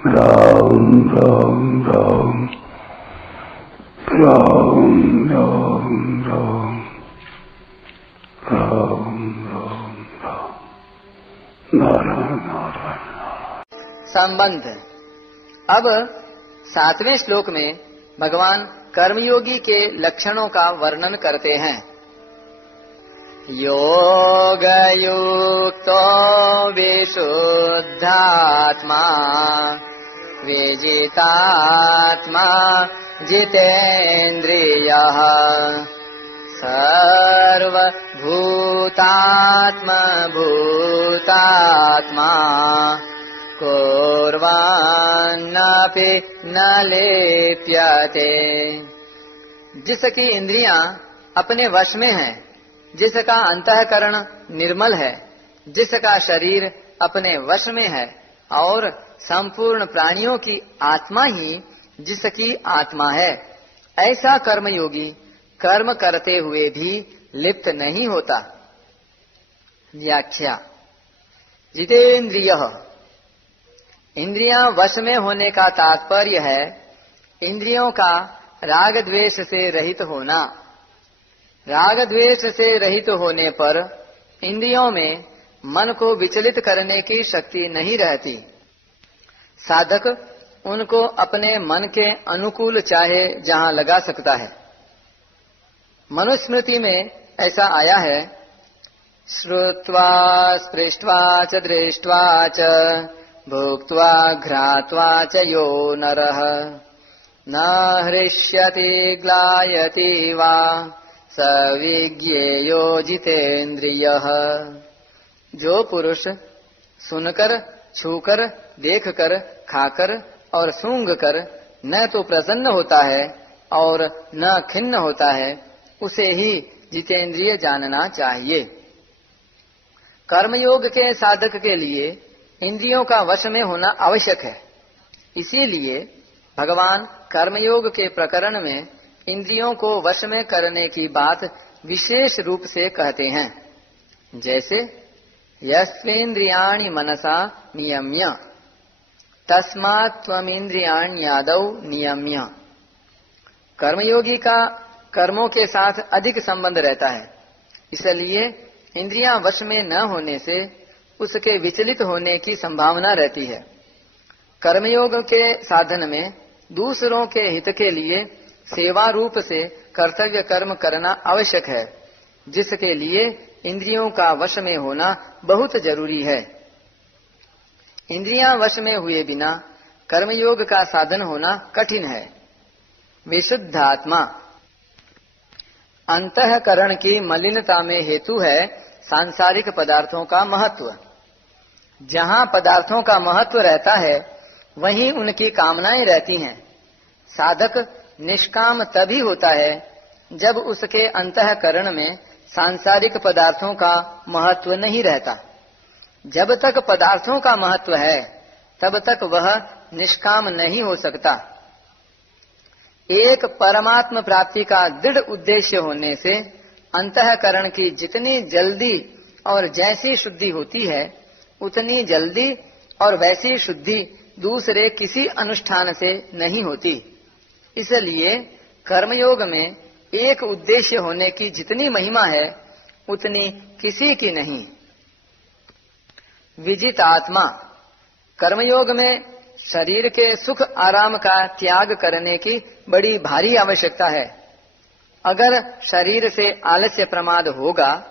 राम राम राम राम राम राम राम राम राम नारायण नारायण। संबंध। अब 7वें श्लोक में भगवान कर्मयोगी के लक्षणों का वर्णन करते हैं। योगयुक्तो विशुद्धात्मा विजितात्मा जितेन्द्रियः सर्वभूतात्मा भूतात्मा कुर्वन्नपि न लिप्यते। जिसकी इंद्रियां अपने वश में है, जिसका अंतःकरण निर्मल है, जिसका शरीर अपने वश में है और संपूर्ण प्राणियों की आत्मा ही जिसकी आत्मा है, ऐसा कर्मयोगी कर्म करते हुए भी लिप्त नहीं होता। व्याख्या। जितेन्द्रियः, इंद्रियां वश में होने का तात्पर्य है इंद्रियों का राग द्वेष से रहित होना। राग द्वेष से रहित होने पर इंद्रियों में मन को विचलित करने की शक्ति नहीं रहती। साधक उनको अपने मन के अनुकूल चाहे जहां लगा सकता है। मनुस्मृति में ऐसा आया है, श्रुत्वा स्पृष्ट्वा च दृष्ट्वा च भुक्त्वा घ्रात्वा च यो नरः न हृष्यति ग्लायति वा सविज्ञेयो जितेन्द्रियः। जो पुरुष सुनकर, छूकर, देखकर, खाकर और सूंघकर न तो प्रसन्न होता है और न खिन्न होता है, उसे ही जितेंद्रिय जानना चाहिए। कर्मयोग के साधक के लिए इंद्रियों का वश में होना आवश्यक है। इसीलिए भगवान कर्मयोग के प्रकरण में इंद्रियों को वश में करने की बात विशेष रूप से कहते हैं। जैसे यस्त्वेन्द्रियाणि मनसा नियम्य तस्मात् त्वमिन्द्रियाण्यादौ नियम्य। कर्मयोगी का कर्मों के साथ अधिक संबंध रहता है, इसलिए इंद्रियां वश में न होने से उसके विचलित होने की संभावना रहती है। कर्मयोग के साधन में दूसरों के हित के लिए सेवा रूप से कर्तव्य कर्म करना आवश्यक है, जिसके लिए इंद्रियों का वश में होना बहुत जरूरी है। इंद्रियां वश में हुए बिना कर्मयोग का साधन होना कठिन है। विशुद्धात्मा, अंतःकरण की मलिनता में हेतु है सांसारिक पदार्थों का महत्व। जहां पदार्थों का महत्व रहता है वहीं उनकी कामनाएं रहती हैं। साधक निष्काम तभी होता है जब उसके अंतःकरण में सांसारिक पदार्थों का महत्व नहीं रहता। जब तक पदार्थों का महत्व है तब तक वह निष्काम नहीं हो सकता। एक परमात्म प्राप्ति का दृढ़ उद्देश्य होने से अंतःकरण की जितनी जल्दी और जैसी शुद्धि होती है, उतनी जल्दी और वैसी शुद्धि दूसरे किसी अनुष्ठान से नहीं होती। इसलिए कर्मयोग में एक उद्देश्य होने की जितनी महिमा है, उतनी किसी की नहीं। विजित आत्मा, कर्मयोग में शरीर के सुख आराम का त्याग करने की बड़ी भारी आवश्यकता है। अगर शरीर से आलस्य प्रमाद होगा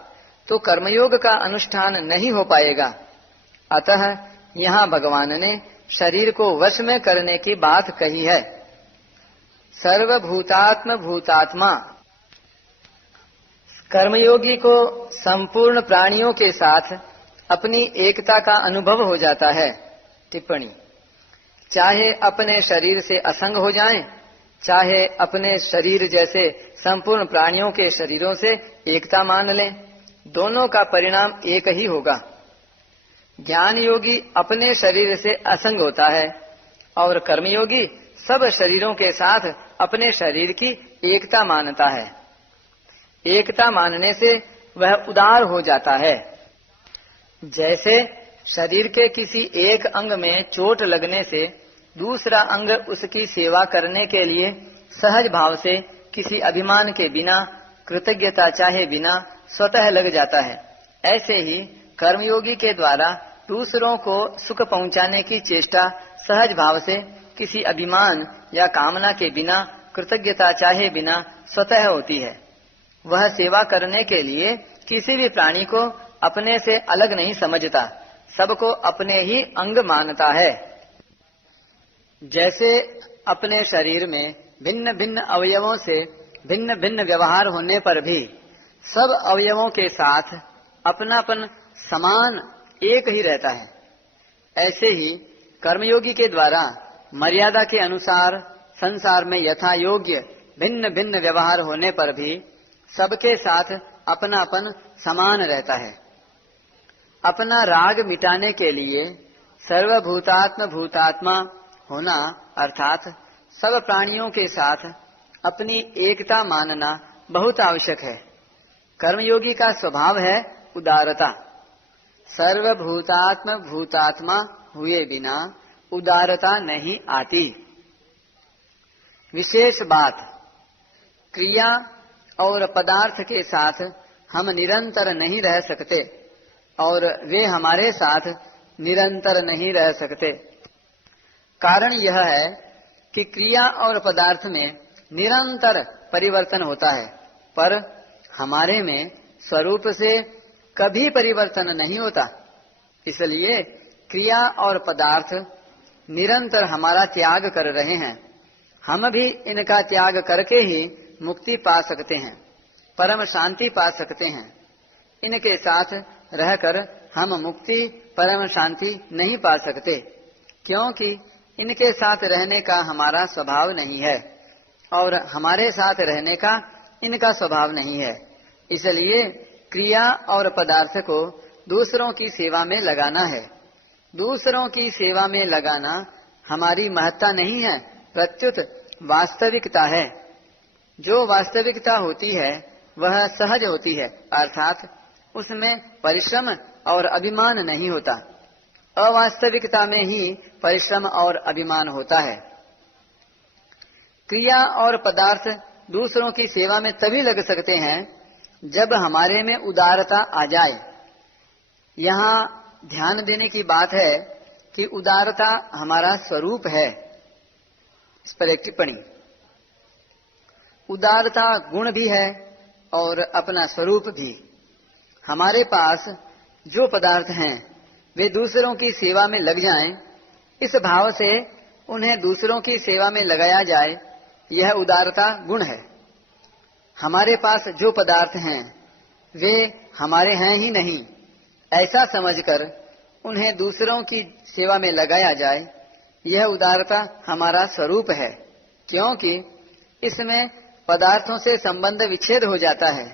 तो कर्मयोग का अनुष्ठान नहीं हो पाएगा। अतः यहाँ भगवान ने शरीर को वश में करने की बात कही है। सर्वभूतात्म भूतात्मा, कर्मयोगी को संपूर्ण प्राणियों के साथ अपनी एकता का अनुभव हो जाता है। टिप्पणी। चाहे अपने शरीर से असंग हो जाएं, चाहे अपने शरीर जैसे संपूर्ण प्राणियों के शरीरों से एकता मान लें, दोनों का परिणाम एक ही होगा। ज्ञान योगी अपने शरीर से असंग होता है और कर्मयोगी सब शरीरों के साथ अपने शरीर की एकता मानता है। एकता मानने से वह उदार हो जाता है। जैसे शरीर के किसी एक अंग में चोट लगने से दूसरा अंग उसकी सेवा करने के लिए सहज भाव से किसी अभिमान के बिना, कृतज्ञता चाहे बिना स्वतः लग जाता है। ऐसे ही कर्मयोगी के द्वारा दूसरों को सुख पहुंचाने की चेष्टा सहज भाव से किसी अभिमान या कामना के बिना, कृतज्ञता चाहे बिना स्वतः होती है। वह सेवा करने के लिए किसी भी प्राणी को अपने से अलग नहीं समझता, सबको अपने ही अंग मानता है। जैसे अपने शरीर में भिन्न भिन्न अवयवों से भिन्न भिन्न व्यवहार होने पर भी सब अवयवों के साथ अपनापन समान एक ही रहता है, ऐसे ही कर्मयोगी के द्वारा मर्यादा के अनुसार संसार में यथा योग्य भिन्न भिन्न व्यवहार होने पर भी सबके साथ अपनापन समान रहता है। अपना राग मिटाने के लिए सर्वभूतात्म भूतात्मा होना अर्थात सब प्राणियों के साथ अपनी एकता मानना बहुत आवश्यक है। कर्मयोगी का स्वभाव है उदारता। सर्वभूतात्म भूतात्मा हुए बिना उदारता नहीं आती। विशेष बात, क्रिया और पदार्थ के साथ हम निरंतर नहीं रह सकते और वे हमारे साथ निरंतर नहीं रह सकते। कारण यह है कि क्रिया और पदार्थ में निरंतर परिवर्तन होता है, पर हमारे में स्वरूप से कभी परिवर्तन नहीं होता। इसलिए क्रिया और पदार्थ निरंतर हमारा त्याग कर रहे हैं। हम भी इनका त्याग करके ही मुक्ति पा सकते हैं, परम शांति पा सकते हैं। इनके साथ रहकर हम मुक्ति परम शांति नहीं पा सकते, क्योंकि इनके साथ रहने का हमारा स्वभाव नहीं है और हमारे साथ रहने का इनका स्वभाव नहीं है। इसलिए क्रिया और पदार्थ को दूसरों की सेवा में लगाना है। दूसरों की सेवा में लगाना हमारी महत्ता नहीं है, प्रत्युत वास्तविकता है। जो वास्तविकता होती है वह सहज होती है, अर्थात उसमें परिश्रम और अभिमान नहीं होता। अवास्तविकता में ही परिश्रम और अभिमान होता है। क्रिया और पदार्थ दूसरों की सेवा में तभी लग सकते हैं जब हमारे में उदारता आ जाए। यहाँ ध्यान देने की बात है कि उदारता हमारा स्वरूप है। इस पर एक टिप्पणी। उदारता गुण भी है और अपना स्वरूप भी। हमारे पास जो पदार्थ हैं वे दूसरों की सेवा में लग जाएं, इस भाव से उन्हें दूसरों की सेवा में लगाया जाए, यह उदारता गुण है। हमारे पास जो पदार्थ हैं वे हमारे हैं ही नहीं, ऐसा समझकर उन्हें दूसरों की सेवा में लगाया जाए, यह उदारता हमारा स्वरूप है, क्योंकि इसमें पदार्थों से संबंध विच्छेद हो जाता है।